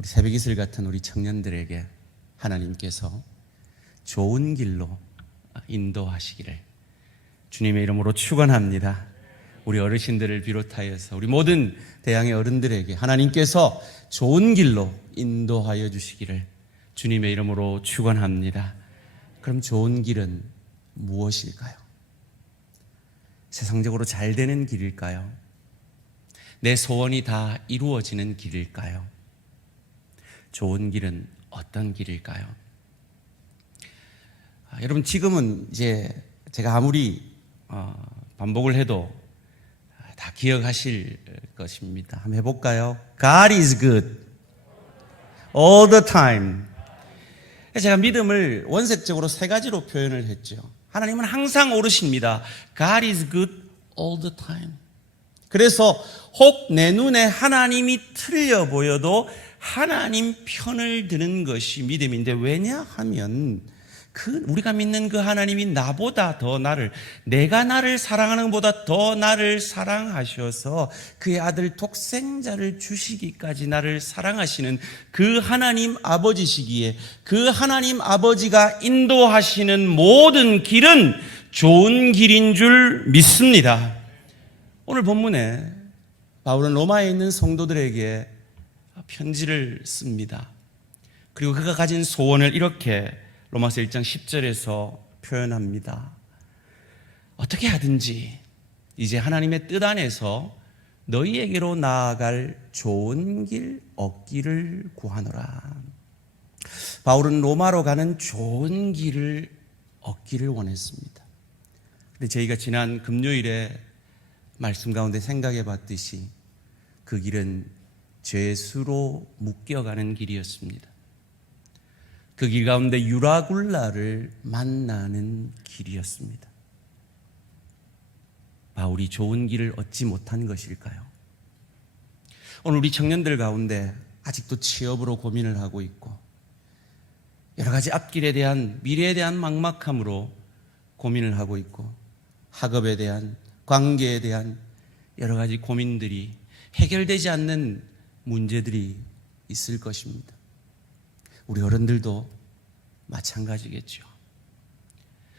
우리 새벽이슬 같은 우리 청년들에게 하나님께서 좋은 길로 인도하시기를 주님의 이름으로 축원합니다. 우리 어르신들을 비롯하여서 우리 모든 대양의 어른들에게 하나님께서 좋은 길로 인도하여 주시기를 주님의 이름으로 축원합니다. 그럼 좋은 길은 무엇일까요? 세상적으로 잘 되는 길일까요? 내 소원이 다 이루어지는 길일까요? 좋은 길은 어떤 길일까요? 여러분, 지금은 이제 제가 아무리 반복을 해도 다 기억하실 것입니다. 한번 해볼까요? God is good all the time. 제가 믿음을 원색적으로 세 가지로 표현을 했죠. 하나님은 항상 옳으십니다. God is good all the time. 그래서 혹 내 눈에 하나님이 틀려 보여도 하나님 편을 드는 것이 믿음인데, 왜냐하면 우리가 믿는 그 하나님이 나보다 더 내가 나를 사랑하는 것보다 더 나를 사랑하셔서 그의 아들 독생자를 주시기까지 나를 사랑하시는 그 하나님 아버지시기에, 그 하나님 아버지가 인도하시는 모든 길은 좋은 길인 줄 믿습니다. 오늘 본문에 바울은 로마에 있는 성도들에게 편지를 씁니다. 그리고 그가 가진 소원을 이렇게 로마서 1장 10절에서 표현합니다. 어떻게 하든지 이제 하나님의 뜻 안에서 너희에게로 나아갈 좋은 길 얻기를 구하노라. 바울은 로마로 가는 좋은 길을 얻기를 원했습니다. 근데 저희가 지난 금요일에 말씀 가운데 생각해 봤듯이 그 길은 죄수로 묶여가는 길이었습니다. 그 길 가운데 유라굴라를 만나는 길이었습니다. 바울이 좋은 길을 얻지 못한 것일까요? 오늘 우리 청년들 가운데 아직도 취업으로 고민을 하고 있고, 여러 가지 앞길에 대한, 미래에 대한 막막함으로 고민을 하고 있고, 학업에 대한, 관계에 대한 여러 가지 고민들이, 해결되지 않는 문제들이 있을 것입니다. 우리 어른들도 마찬가지겠죠.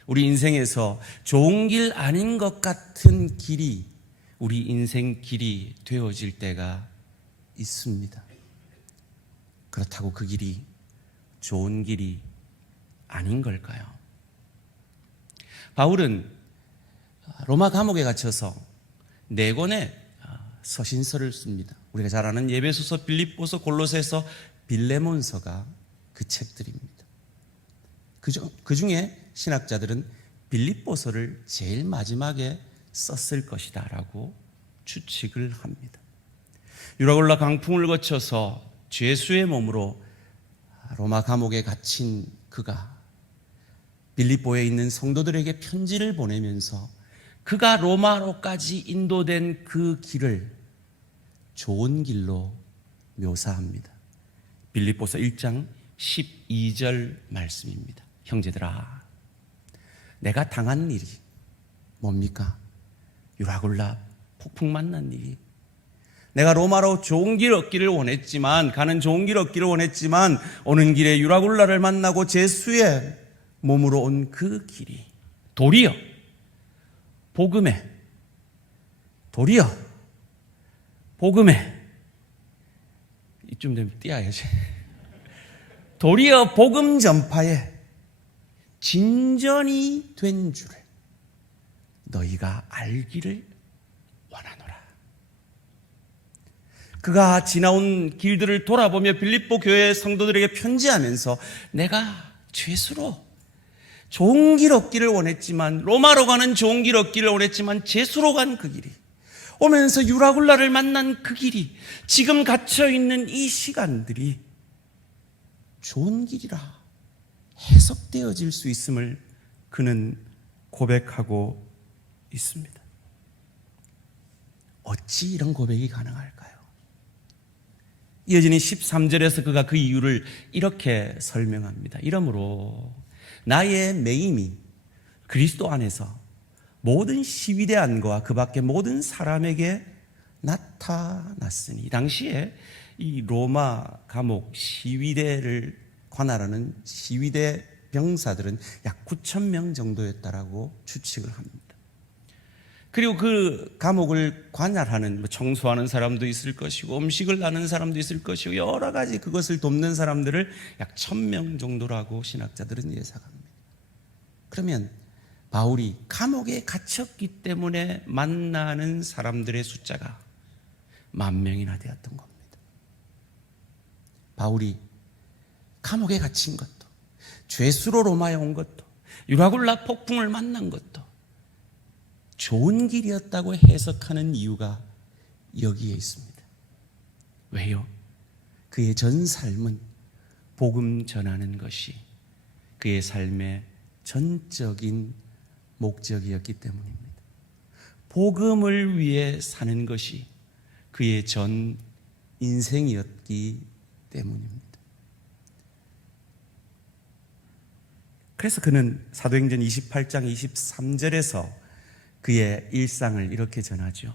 우리 인생에서 좋은 길 아닌 것 같은 길이 우리 인생 길이 되어질 때가 있습니다. 그렇다고 그 길이 좋은 길이 아닌 걸까요? 바울은 로마 감옥에 갇혀서 4권의 서신서를 씁니다. 우리가 잘 아는 에베소서, 빌립보서, 골로새서, 빌레몬서가 그 책들입니다. 그 중에 신학자들은 빌립보서를 제일 마지막에 썼을 것이다 라고 추측을 합니다. 유라굴라 강풍을 거쳐서 죄수의 몸으로 로마 감옥에 갇힌 그가 빌립보에 있는 성도들에게 편지를 보내면서 그가 로마로까지 인도된 그 길을 좋은 길로 묘사합니다. 빌립보서 1장 12절 말씀입니다. 형제들아, 내가 당한 일이 뭡니까? 유라굴라 폭풍 만난 일이. 내가 로마로 좋은 길 얻기를 원했지만, 가는 좋은 길 얻기를 원했지만, 오는 길에 유라굴라를 만나고 죄수의 몸으로 온 그 길이 도리어 복음에, 이쯤 되면 띄어야지. 도리어 복음 전파에 진전이 된 줄을 너희가 알기를 원하노라. 그가 지나온 길들을 돌아보며 빌립보 교회 성도들에게 편지하면서 내가 죄수로 좋은 길 얻기를 원했지만, 로마로 가는 좋은 길 얻기를 원했지만 죄수로 간 그 길이, 오면서 유라굴라를 만난 그 길이, 지금 갇혀있는 이 시간들이 좋은 길이라 해석되어질 수 있음을 그는 고백하고 있습니다. 어찌 이런 고백이 가능할까요? 이어지는 13절에서 그가 그 이유를 이렇게 설명합니다. 이러므로 나의 매임이 그리스도 안에서 모든 시위대안과 그 밖의 모든 사람에게 나타났으니. 당시에 이 로마 감옥 시위대를 관할하는 시위대 병사들은 약 9천 명 정도였다라고 추측을 합니다. 그리고 그 감옥을 관할하는 청소하는 사람도 있을 것이고 음식을 하는 사람도 있을 것이고 여러 가지 그것을 돕는 사람들을 약 1,000명 정도라고 신학자들은 예상합니다. 그러면 바울이 감옥에 갇혔기 때문에 만나는 사람들의 숫자가 10,000명이나 되었던 겁니다. 바울이 감옥에 갇힌 것도, 죄수로 로마에 온 것도, 유라굴라 폭풍을 만난 것도 좋은 길이었다고 해석하는 이유가 여기에 있습니다. 왜요? 그의 전 삶은 복음 전하는 것이 그의 삶의 전적인 목적이었기 때문입니다. 복음을 위해 사는 것이 그의 전 인생이었기 때문입니다. 그래서 그는 사도행전 28장 23절에서 그의 일상을 이렇게 전하죠.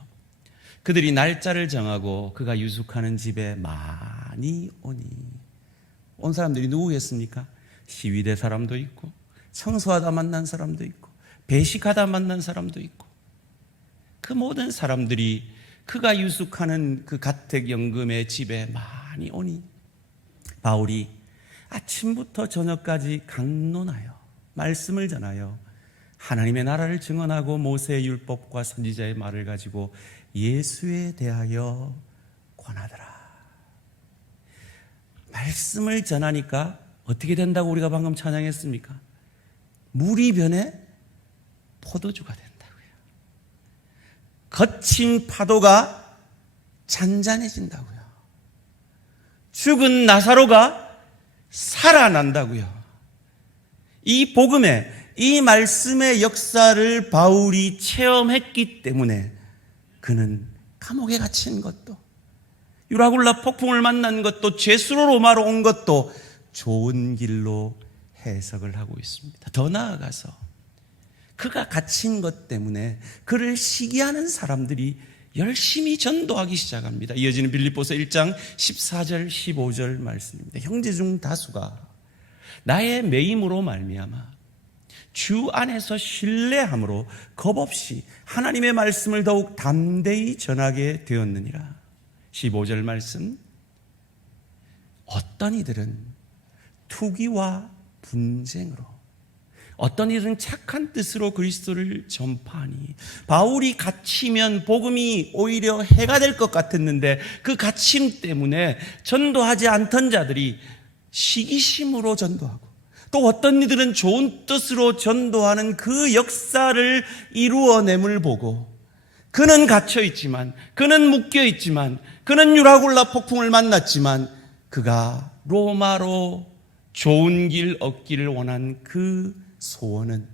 그들이 날짜를 정하고 그가 유숙하는 집에 많이 오니. 온 사람들이 누구였습니까? 시위대 사람도 있고, 청소하다 만난 사람도 있고, 배식하다 만난 사람도 있고, 그 모든 사람들이 그가 유숙하는 그 가택연금의 집에 많이 오니 바울이 아침부터 저녁까지 강론하여 말씀을 전하여 하나님의 나라를 증언하고 모세의 율법과 선지자의 말을 가지고 예수에 대하여 권하더라. 말씀을 전하니까 어떻게 된다고 우리가 방금 찬양했습니까? 물이 변해 포도주가 된다고요. 거친 파도가 잔잔해진다고요. 죽은 나사로가 살아난다고요. 이 복음의, 이 말씀의 역사를 바울이 체험했기 때문에 그는 감옥에 갇힌 것도, 유라굴라 폭풍을 만난 것도, 죄수로 로마로 온 것도 좋은 길로 해석을 하고 있습니다. 더 나아가서 그가 갇힌 것 때문에 그를 시기하는 사람들이 열심히 전도하기 시작합니다. 이어지는 빌립보서 1장 14절 15절 말씀입니다. 형제 중 다수가 나의 매임으로 말미암아 주 안에서 신뢰함으로 겁없이 하나님의 말씀을 더욱 담대히 전하게 되었느니라. 15절 말씀, 어떤 이들은 투기와 분쟁으로, 어떤 이들은 착한 뜻으로 그리스도를 전파하니. 바울이 갇히면 복음이 오히려 해가 될 것 같았는데 그 갇힘 때문에 전도하지 않던 자들이 시기심으로 전도하고, 또 어떤 이들은 좋은 뜻으로 전도하는 그 역사를 이루어냄을 보고, 그는 갇혀있지만, 그는 묶여있지만, 그는 유라굴라 폭풍을 만났지만 그가 로마로 좋은 길 얻기를 원한 그 소원은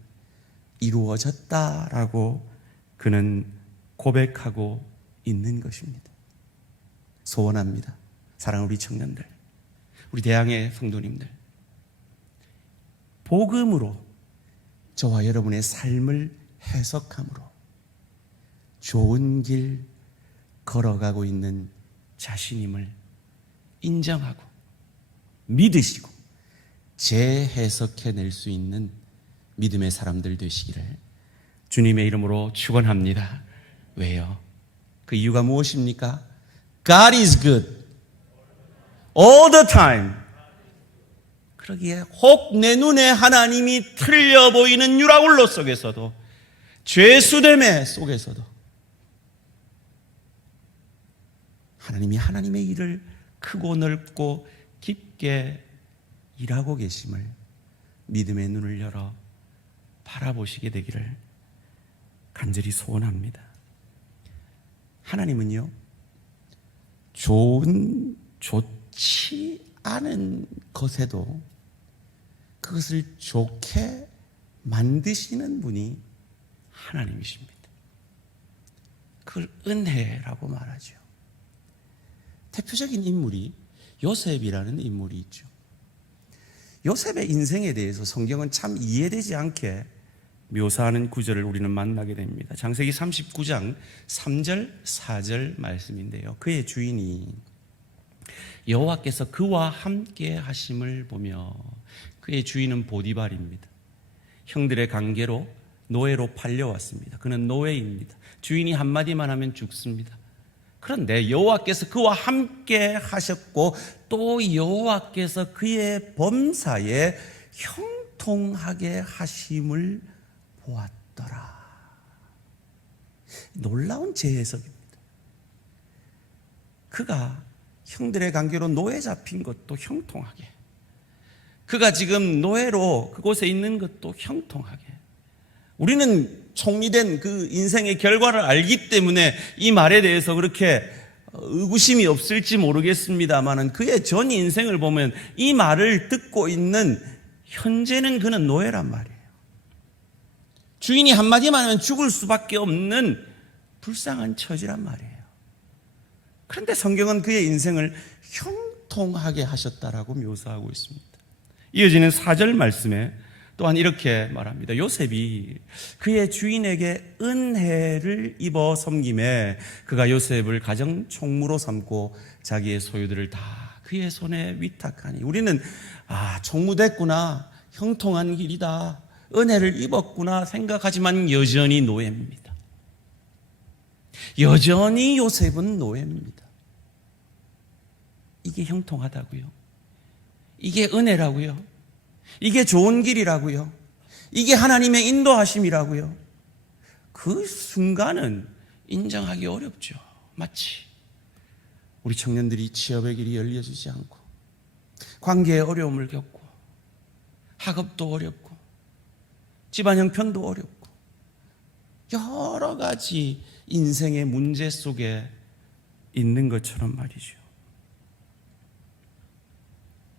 이루어졌다라고 그는 고백하고 있는 것입니다. 소원합니다. 사랑하는 우리 청년들, 우리 대항의 성도님들, 복음으로 저와 여러분의 삶을 해석함으로 좋은 길 걸어가고 있는 자신임을 인정하고 믿으시고 재해석해낼 수 있는 믿음의 사람들 되시기를 주님의 이름으로 축원합니다. 왜요? 그 이유가 무엇입니까? God is good all the time. 그러기에 혹 내 눈에 하나님이 틀려 보이는 유라굴로 속에서도, 죄수됨의 속에서도 하나님이 하나님의 일을 크고 넓고 깊게 일하고 계심을 믿음의 눈을 열어 바라보시게 되기를 간절히 소원합니다. 하나님은요, 좋지 않은 것에도 그것을 좋게 만드시는 분이 하나님이십니다. 그걸 은혜라고 말하죠. 대표적인 인물이 요셉이라는 인물이 있죠. 요셉의 인생에 대해서 성경은 참 이해되지 않게 묘사하는 구절을 우리는 만나게 됩니다. 창세기 39장 3절 4절 말씀인데요, 그의 주인이 여호와께서 그와 함께 하심을 보며 그의 주인은 보디발입니다. 형들의 관계로 노예로 팔려왔습니다. 그는 노예입니다. 주인이 한마디만 하면 죽습니다. 그런데 여호와께서 그와 함께 하셨고 또 여호와께서 그의 범사에 형통하게 하심을 보았더라. 놀라운 재해석입니다. 그가 형들의 관계로 노예 잡힌 것도 형통하게, 그가 지금 노예로 그곳에 있는 것도 형통하게. 우리는 총리된 그 인생의 결과를 알기 때문에 이 말에 대해서 그렇게 의구심이 없을지 모르겠습니다만 그의 전 인생을 보면 이 말을 듣고 있는 현재는 그는 노예란 말이에요. 주인이 한마디만 하면 죽을 수밖에 없는 불쌍한 처지란 말이에요. 그런데 성경은 그의 인생을 형통하게 하셨다라고 묘사하고 있습니다. 이어지는 4절 말씀에 또한 이렇게 말합니다. 요셉이 그의 주인에게 은혜를 입어 섬김에 그가 요셉을 가정 총무로 삼고 자기의 소유들을 다 그의 손에 위탁하니. 우리는 총무됐구나, 형통한 길이다, 은혜를 입었구나 생각하지만 여전히 노예입니다. 여전히 요셉은 노예입니다. 이게 형통하다고요? 이게 은혜라고요? 이게 좋은 길이라고요? 이게 하나님의 인도하심이라고요? 그 순간은 인정하기 어렵죠. 마치 우리 청년들이 취업의 길이 열려지지 않고 관계의 어려움을 겪고 학업도 어렵고 집안 형편도 어렵고 여러 가지 인생의 문제 속에 있는 것처럼 말이죠.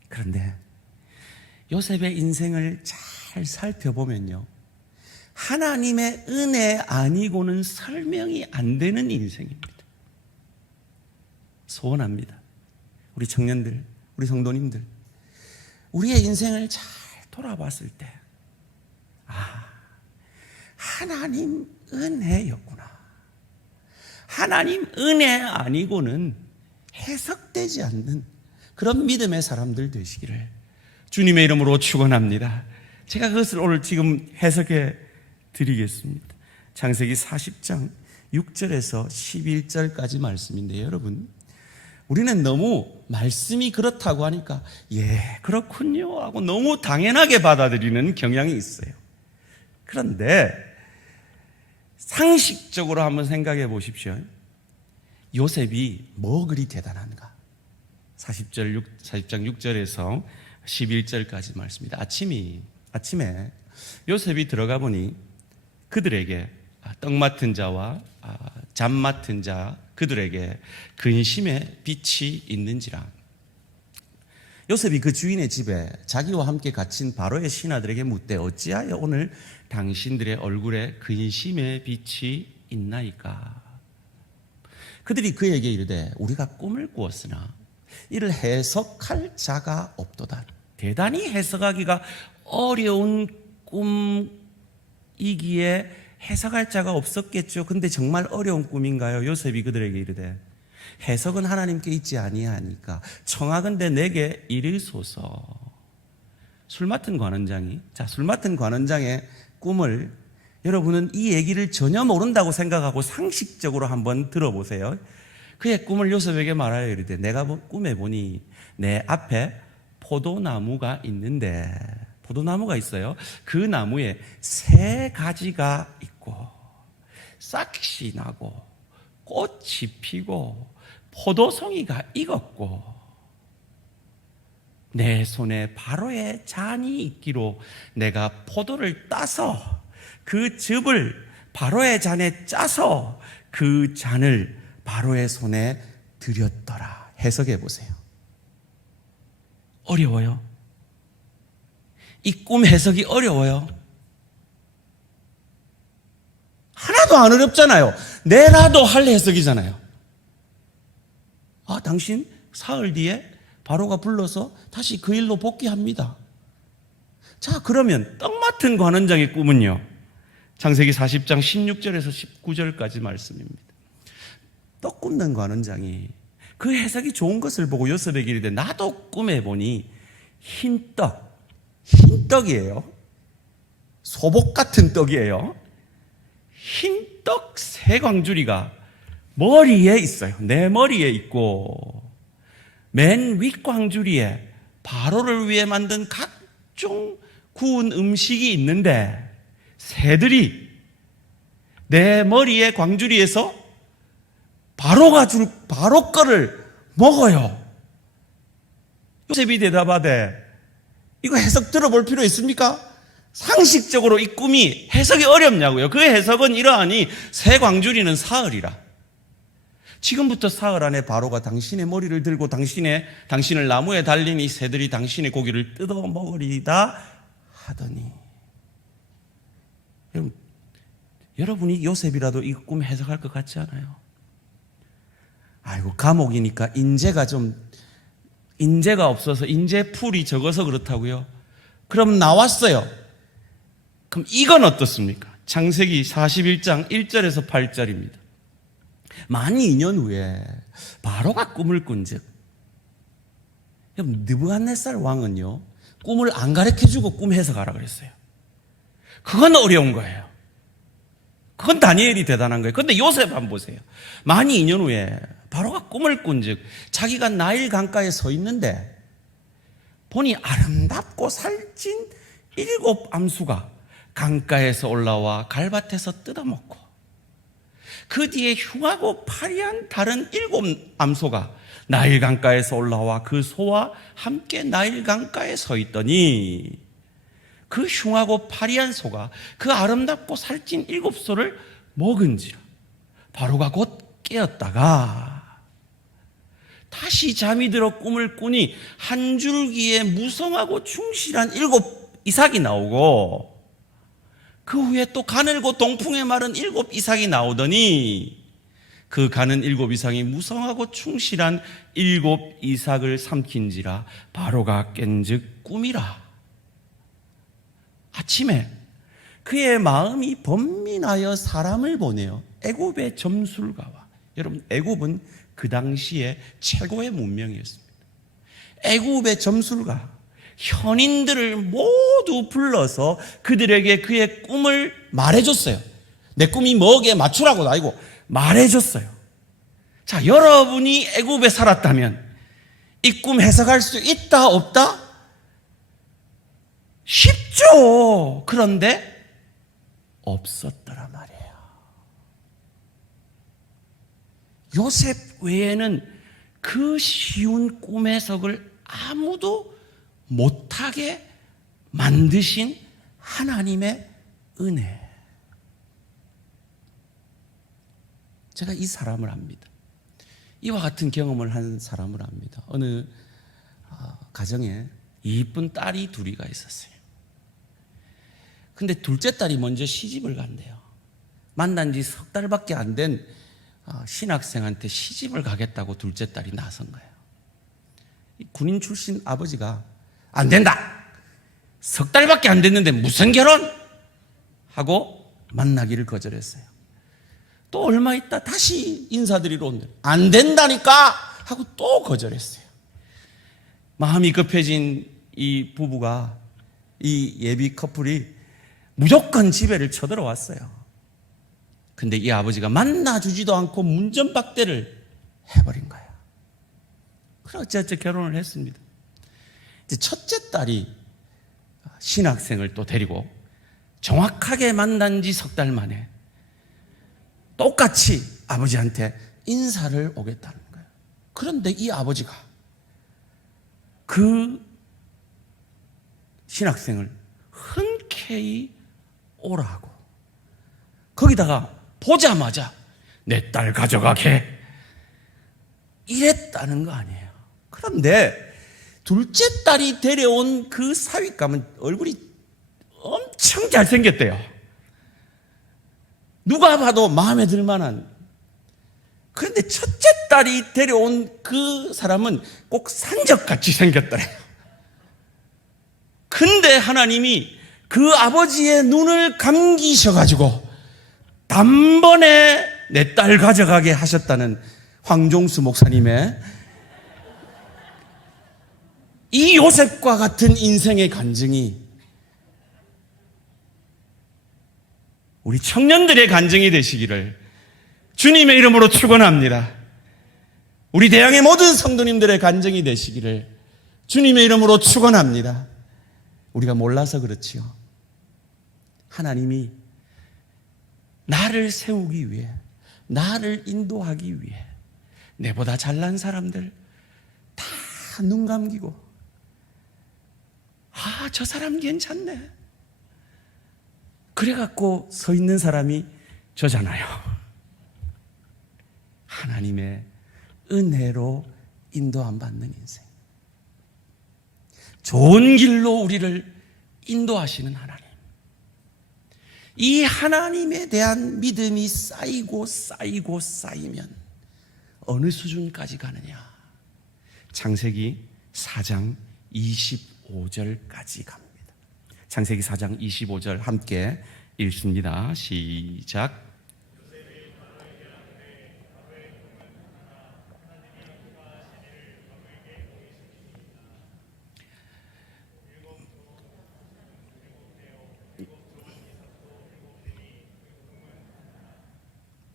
그런데 요셉의 인생을 잘 살펴보면요, 하나님의 은혜 아니고는 설명이 안 되는 인생입니다. 소원합니다. 우리 청년들, 우리 성도님들, 우리의 인생을 잘 돌아봤을 때 하나님 은혜였구나, 하나님 은혜 아니고는 해석되지 않는 그런 믿음의 사람들 되시기를 주님의 이름으로 축원합니다. 제가 그것을 오늘 지금 해석해 드리겠습니다. 창세기 40장 6절에서 11절까지 말씀인데, 여러분, 우리는 너무 말씀이 그렇다고 하니까 그렇군요 하고 너무 당연하게 받아들이는 경향이 있어요. 그런데 상식적으로 한번 생각해 보십시오. 요셉이 뭐 그리 대단한가? 40장 6절에서 11절까지 말씀입니다. 아침에 요셉이 들어가 보니 그들에게 떡 맡은 자와 잠 맡은 자 그들에게 근심의 빛이 있는지라. 요셉이 그 주인의 집에 자기와 함께 갇힌 바로의 신하들에게 묻되 어찌하여 오늘 당신들의 얼굴에 근심의 빛이 있나이까? 그들이 그에게 이르되 우리가 꿈을 꾸었으나 이를 해석할 자가 없도다. 대단히 해석하기가 어려운 꿈이기에 해석할 자가 없었겠죠. 근데 정말 어려운 꿈인가요? 요셉이 그들에게 이르되 해석은 하나님께 있지 아니하니까 청하건대 내게 이르소서. 술 맡은 관원장의 꿈을, 여러분은 이 얘기를 전혀 모른다고 생각하고 상식적으로 한번 들어보세요. 그의 꿈을 요셉에게 말하여 이르되 내가 꿈에 보니 내 앞에 포도나무가 있는데, 포도나무가 있어요. 그 나무에 3가지가 있고 싹이 나고 꽃이 피고 포도송이가 익었고 내 손에 바로의 잔이 있기로 내가 포도를 따서 그 즙을 바로의 잔에 짜서 그 잔을 바로의 손에 드렸더라. 해석해 보세요. 어려워요? 이 꿈 해석이 어려워요? 하나도 안 어렵잖아요. 내라도 할 해석이잖아요. 당신 사흘 뒤에 바로가 불러서 다시 그 일로 복귀합니다. 자, 그러면 떡 맡은 관원장의 꿈은요, 창세기 40장 16절에서 19절까지 말씀입니다. 떡 굽는 관원장이 그 해석이 좋은 것을 보고 요셉에게 이르되 나도 꿈에 보니 흰떡이에요. 소복 같은 떡이에요. 흰떡 세 광주리가 머리에 있어요. 내 머리에 있고 맨 윗광주리에 바로를 위해 만든 각종 구운 음식이 있는데 새들이 내 머리의 광주리에서 바로 거를 먹어요. 요셉이 대답하되 이거 해석 들어볼 필요 있습니까? 상식적으로 이 꿈이 해석이 어렵냐고요. 그 해석은 이러하니 새 광주리는 사흘이라. 지금부터 사흘 안에 바로가 당신의 머리를 들고 당신을 나무에 달린 이 새들이 당신의 고기를 뜯어 먹으리다 하더니. 여러분이 요셉이라도 이 꿈 해석할 것 같지 않아요? 아이고, 감옥이니까 인재가 없어서 인재풀이 적어서 그렇다고요? 그럼 나왔어요. 그럼 이건 어떻습니까? 창세기 41장 1절에서 8절입니다. 만 2년 후에 바로가 꿈을 꾼즉, 느부갓네살 왕은요 꿈을 안 가르쳐주고 꿈 해석하라 그랬어요. 그건 어려운 거예요. 그건 다니엘이 대단한 거예요. 그런데 요셉 한번 보세요. 만 2년 후에 바로가 꿈을 꾼즉 자기가 나일 강가에 서 있는데 보니 아름답고 살찐 7 암수가 강가에서 올라와 갈밭에서 뜯어먹고 그 뒤에 흉하고 파리한 다른 7 암소가 나일 강가에서 올라와 그 소와 함께 나일 강가에 서 있더니 그 흉하고 파리한 소가 그 아름답고 살찐 7소를 먹은지라. 바로가 곧 깨었다가 다시 잠이 들어 꿈을 꾸니 한 줄기에 무성하고 충실한 7 이삭이 나오고 그 후에 또 가늘고 동풍에 마른 7 이삭이 나오더니 그 가는 7 이삭이 무성하고 충실한 7 이삭을 삼킨지라. 바로가 깬즉 꿈이라. 아침에 그의 마음이 번민하여 사람을 보내요. 애굽의 점술가와, 여러분 애굽은 그 당시에 최고의 문명이었습니다. 애굽의 점술가 현인들을 모두 불러서 그들에게 그의 꿈을 말해줬어요. 내 꿈이 뭐게 맞추라고 아니고 말해줬어요. 자, 여러분이 애굽에 살았다면 이 꿈 해석할 수 있다 없다? 쉽죠. 그런데 없었더라 말이에요. 요셉 외에는 그 쉬운 꿈 해석을 아무도 못하게 만드신 하나님의 은혜. 제가 이 사람을 압니다. 이와 같은 경험을 한 사람을 압니다. 어느 가정에 이쁜 딸이 둘이가 있었어요. 근데 둘째 딸이 먼저 시집을 간대요. 만난 지 석 달밖에 안 된 신학생한테 시집을 가겠다고 둘째 딸이 나선 거예요. 군인 출신 아버지가 안 된다. 석 달밖에 안 됐는데 무슨 결혼? 하고 만나기를 거절했어요. 또 얼마 있다 다시 인사드리러 온대. 안 된다니까 하고 또 거절했어요. 마음이 급해진 이 부부가, 이 예비 커플이 무조건 집에를 쳐들어왔어요. 근데 이 아버지가 만나주지도 않고 문전박대를 해버린 거예요. 그래 어찌어찌 결혼을 했습니다. 이제 첫째 딸이 신학생을 또 데리고 정확하게 만난 지 석 달 만에 똑같이 아버지한테 인사를 오겠다는 거예요. 그런데 이 아버지가 그 신학생을 흔쾌히 오라고, 거기다가 보자마자 내 딸 가져가게 이랬다는 거 아니에요. 그런데 둘째 딸이 데려온 그 사윗감은 얼굴이 엄청 잘생겼대요. 누가 봐도 마음에 들 만한. 그런데 첫째 딸이 데려온 그 사람은 꼭 산적같이 생겼더래요. 근데 하나님이 그 아버지의 눈을 감기셔가지고 단번에 내 딸 가져가게 하셨다는 황종수 목사님의 이 요셉과 같은 인생의 간증이 우리 청년들의 간증이 되시기를 주님의 이름으로 축원합니다. 우리 대양의 모든 성도님들의 간증이 되시기를 주님의 이름으로 축원합니다. 우리가 몰라서 그렇지요. 하나님이 나를 세우기 위해, 나를 인도하기 위해 내보다 잘난 사람들 다 눈 감기고, 저 사람 괜찮네, 그래갖고 서 있는 사람이 저잖아요. 하나님의 은혜로 인도함 받는 인생, 좋은 길로 우리를 인도하시는 하나님, 이 하나님에 대한 믿음이 쌓이고 쌓이고 쌓이면 어느 수준까지 가느냐? 창세기 4장 25절까지 갑니다. 창세기 4장 25절 함께 읽습니다. 시작.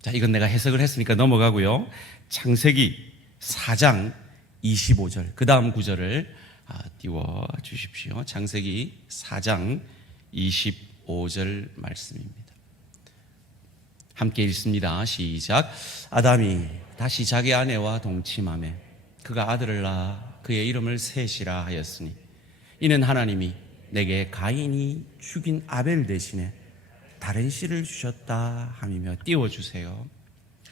자, 이건 내가 해석을 했으니까 넘어가고요. 창세기 4장 25절, 그 다음 구절을 띄워주십시오. 창세기 4장 25절 말씀입니다. 함께 읽습니다. 시작. 아담이 다시 자기 아내와 동침하며 그가 아들을 낳아 그의 이름을 셋이라 하였으니 이는 하나님이 내게 가인이 죽인 아벨 대신에 다른 씨를 주셨다 하며. 띄워주세요.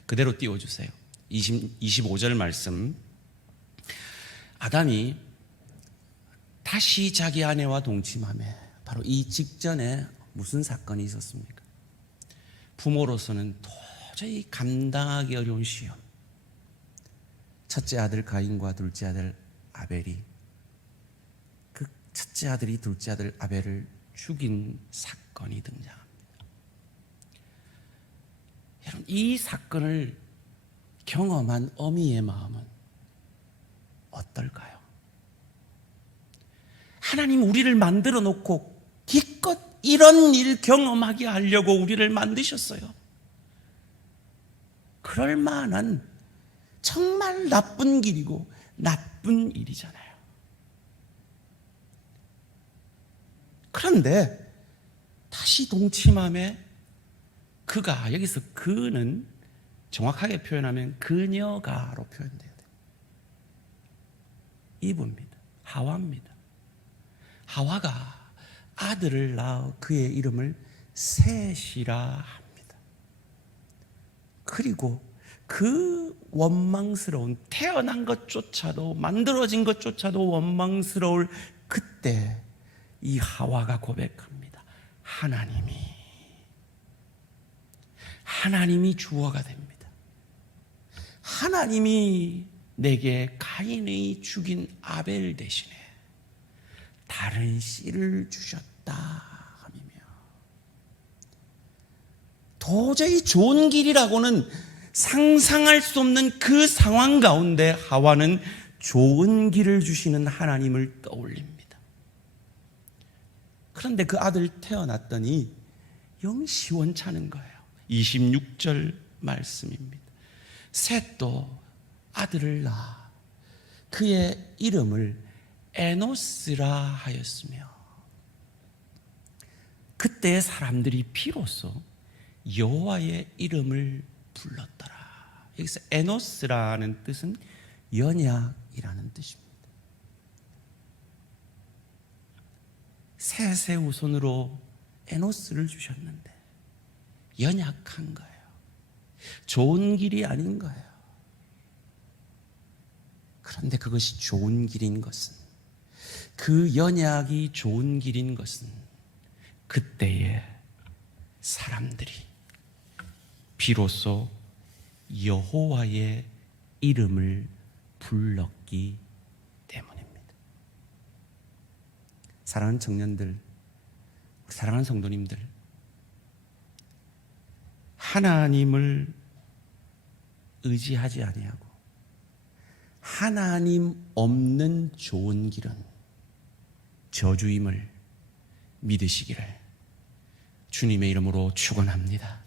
그대로 띄워주세요. 25절 말씀. 아담이 다시 자기 아내와 동침하며, 바로 이 직전에 무슨 사건이 있었습니까? 부모로서는 도저히 감당하기 어려운 시험. 첫째 아들 가인과 둘째 아들 아벨이, 그 첫째 아들이 둘째 아들 아벨을 죽인 사건이 등장합니다. 여러분, 이 사건을 경험한 어미의 마음은 어떨까요? 하나님 우리를 만들어 놓고 기껏 이런 일 경험하게 하려고 우리를 만드셨어요. 그럴 만한 정말 나쁜 길이고 나쁜 일이잖아요. 그런데 다시 동침함에 그가, 여기서 그는 정확하게 표현하면 그녀가로 표현돼요. 이브입니다. 하와입니다. 하와가 아들을 낳아 그의 이름을 셋이라 합니다. 그리고 그 원망스러운, 태어난 것조차도, 만들어진 것조차도 원망스러울 그때 이 하와가 고백합니다. 하나님이 주어가 됩니다. 하나님이 내게 가인이 죽인 아벨 대신에 다른 씨를 주셨다 하며, 도저히 좋은 길이라고는 상상할 수 없는 그 상황 가운데 하와는 좋은 길을 주시는 하나님을 떠올립니다. 그런데 그 아들 태어났더니 영 시원찮은 거예요. 26절 말씀입니다. 셋도 아들을 낳아 그의 이름을 에노스라 하였으며 그때 사람들이 비로소 여호와의 이름을 불렀더라. 여기서 에노스라는 뜻은 연약이라는 뜻입니다. 셋의 후손으로 에노스를 주셨는데 연약한 거예요. 좋은 길이 아닌 거예요. 그런데 그것이 좋은 길인 것은, 그 연약이 좋은 길인 것은 그때의 사람들이 비로소 여호와의 이름을 불렀기 때문입니다. 사랑하는 청년들, 사랑하는 성도님들, 하나님을 의지하지 아니하고 하나님 없는 좋은 길은 저주임을 믿으시기를 주님의 이름으로 축원합니다.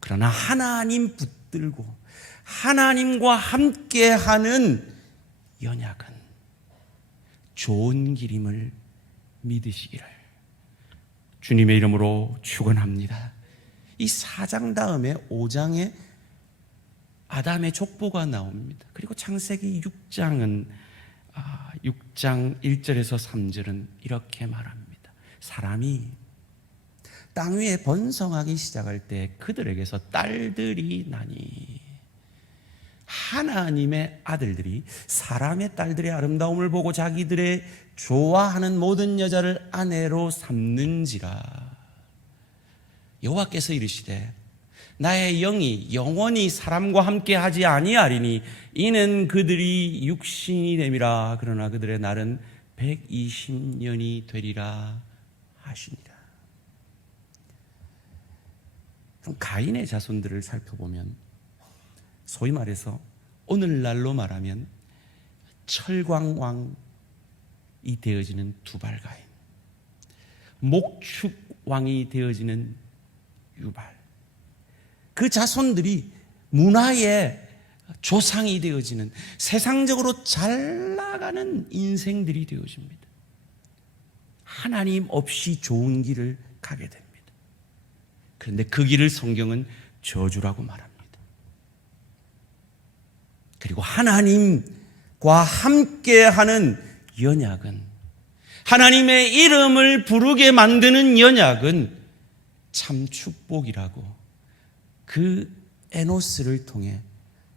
그러나 하나님 붙들고 하나님과 함께하는 연약은 좋은 길임을 믿으시기를 주님의 이름으로 축원합니다. 이 4장 다음에 5장에 아담의 족보가 나옵니다. 그리고 창세기 6장 1절에서 3절은 이렇게 말합니다. 사람이 땅 위에 번성하기 시작할 때 그들에게서 딸들이 나니 하나님의 아들들이 사람의 딸들의 아름다움을 보고 자기들의 좋아하는 모든 여자를 아내로 삼는지라. 여호와께서 이르시되 나의 영이 영원히 사람과 함께 하지 아니하리니 이는 그들이 육신이 됨이라. 그러나 그들의 날은 120년이 되리라 하시니라. 그럼 가인의 자손들을 살펴보면 소위 말해서 오늘날로 말하면 철광왕이 되어지는 두발가인, 목축왕이 되어지는 유발, 그 자손들이 문화의 조상이 되어지는 세상적으로 잘 나가는 인생들이 되어집니다. 하나님 없이 좋은 길을 가게 됩니다. 그런데 그 길을 성경은 저주라고 말합니다. 그리고 하나님과 함께하는 연약은, 하나님의 이름을 부르게 만드는 연약은 참 축복이라고, 그 에노스를 통해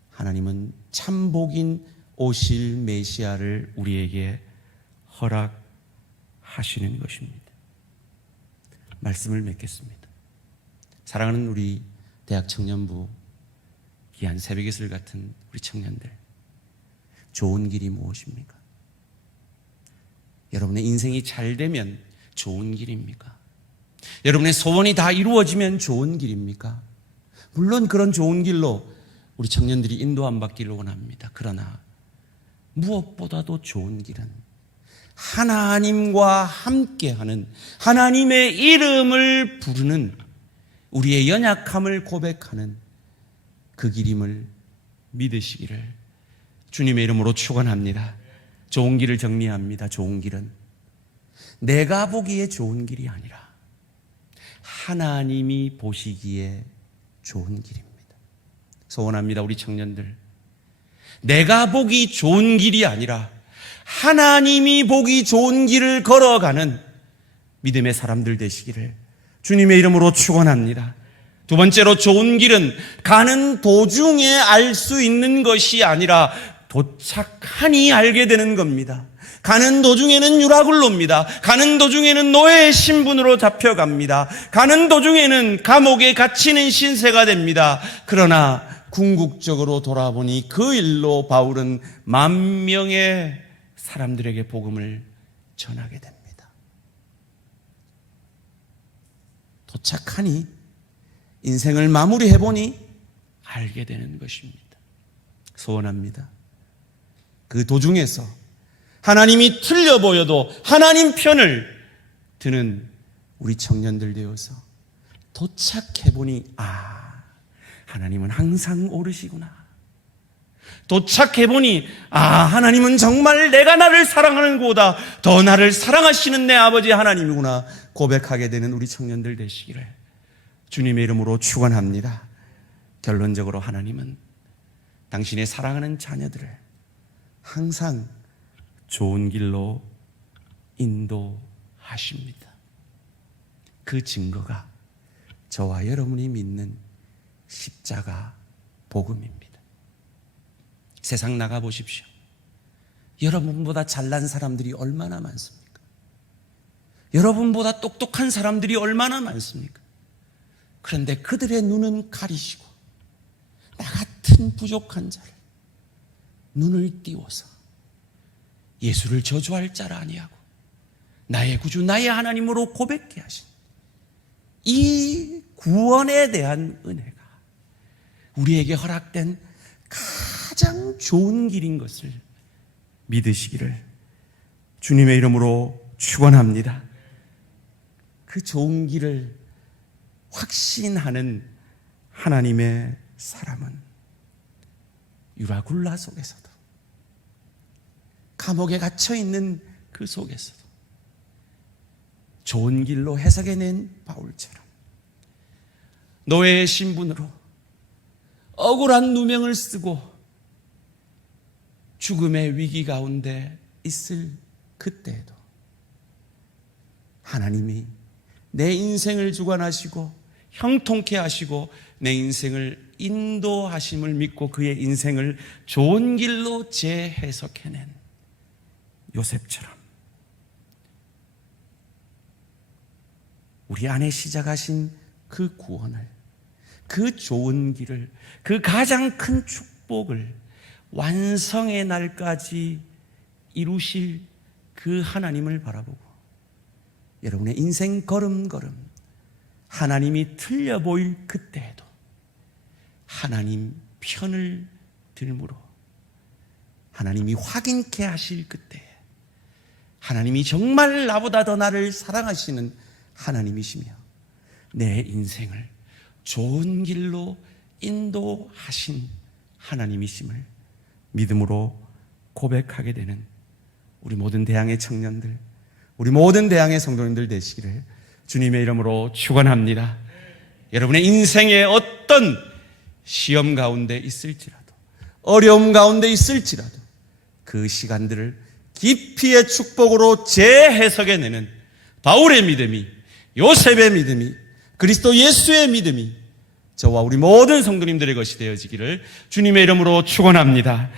하나님은 참 복인 오실 메시아를 우리에게 허락하시는 것입니다. 말씀을 맺겠습니다. 사랑하는 우리 대학 청년부, 귀한 새벽이슬 같은 우리 청년들, 좋은 길이 무엇입니까? 여러분의 인생이 잘 되면 좋은 길입니까? 여러분의 소원이 다 이루어지면 좋은 길입니까? 물론 그런 좋은 길로 우리 청년들이 인도함 받기를 원합니다. 그러나 무엇보다도 좋은 길은 하나님과 함께하는, 하나님의 이름을 부르는, 우리의 연약함을 고백하는 그 길임을 믿으시기를 주님의 이름으로 축원합니다. 좋은 길을 정리합니다. 좋은 길은 내가 보기에 좋은 길이 아니라 하나님이 보시기에 좋은 길입니다. 소원합니다. 우리 청년들, 내가 보기 좋은 길이 아니라 하나님이 보기 좋은 길을 걸어가는 믿음의 사람들 되시기를 주님의 이름으로 축원합니다. 두 번째로, 좋은 길은 가는 도중에 알 수 있는 것이 아니라 도착하니 알게 되는 겁니다. 가는 도중에는 유락을 놓습니다. 가는 도중에는 노예의 신분으로 잡혀갑니다. 가는 도중에는 감옥에 갇히는 신세가 됩니다. 그러나 궁극적으로 돌아보니 그 일로 바울은 10,000명의 사람들에게 복음을 전하게 됩니다. 도착하니, 인생을 마무리해보니 알게 되는 것입니다. 소원합니다. 그 도중에서 하나님이 틀려 보여도 하나님 편을 드는 우리 청년들 되어서 도착해보니, 하나님은 항상 옳으시구나. 도착해보니, 하나님은 정말 내가 나를 사랑하는 것보다 더 나를 사랑하시는 내 아버지 하나님이구나 고백하게 되는 우리 청년들 되시기를 주님의 이름으로 축원합니다. 결론적으로 하나님은 당신의 사랑하는 자녀들을 항상 좋은 길로 인도하십니다. 그 증거가 저와 여러분이 믿는 십자가 복음입니다. 세상 나가보십시오. 여러분보다 잘난 사람들이 얼마나 많습니까? 여러분보다 똑똑한 사람들이 얼마나 많습니까? 그런데 그들의 눈은 가리시고 나 같은 부족한 자를 눈을 띄워서 예수를 저주할 자라 아니하고 나의 구주 나의 하나님으로 고백케 하신 이 구원에 대한 은혜가 우리에게 허락된 가장 좋은 길인 것을 믿으시기를 주님의 이름으로 축원합니다. 그 좋은 길을 확신하는 하나님의 사람은 유라굴라 속에서도, 감옥에 갇혀있는 그 속에서도 좋은 길로 해석해낸 바울처럼 노예의 신분으로 억울한 누명을 쓰고 죽음의 위기 가운데 있을 그때에도 하나님이 내 인생을 주관하시고 형통케 하시고 내 인생을 인도하심을 믿고 그의 인생을 좋은 길로 재해석해낸 요셉처럼 우리 안에 시작하신 그 구원을, 그 좋은 길을, 그 가장 큰 축복을 완성의 날까지 이루실 그 하나님을 바라보고 여러분의 인생 걸음걸음 하나님이 틀려 보일 그때에도 하나님 편을 들므로 하나님이 확인케 하실 그때에 하나님이 정말 나보다 더 나를 사랑하시는 하나님이시며 내 인생을 좋은 길로 인도하신 하나님이심을 믿음으로 고백하게 되는 우리 모든 대항의 청년들, 우리 모든 대항의 성도님들 되시기를 주님의 이름으로 축원합니다. 여러분의 인생에 어떤 시험 가운데 있을지라도, 어려움 가운데 있을지라도 그 시간들을 깊이의 축복으로 재해석해내는 바울의 믿음이, 요셉의 믿음이, 그리스도 예수의 믿음이 저와 우리 모든 성도님들의 것이 되어지기를 주님의 이름으로 축원합니다.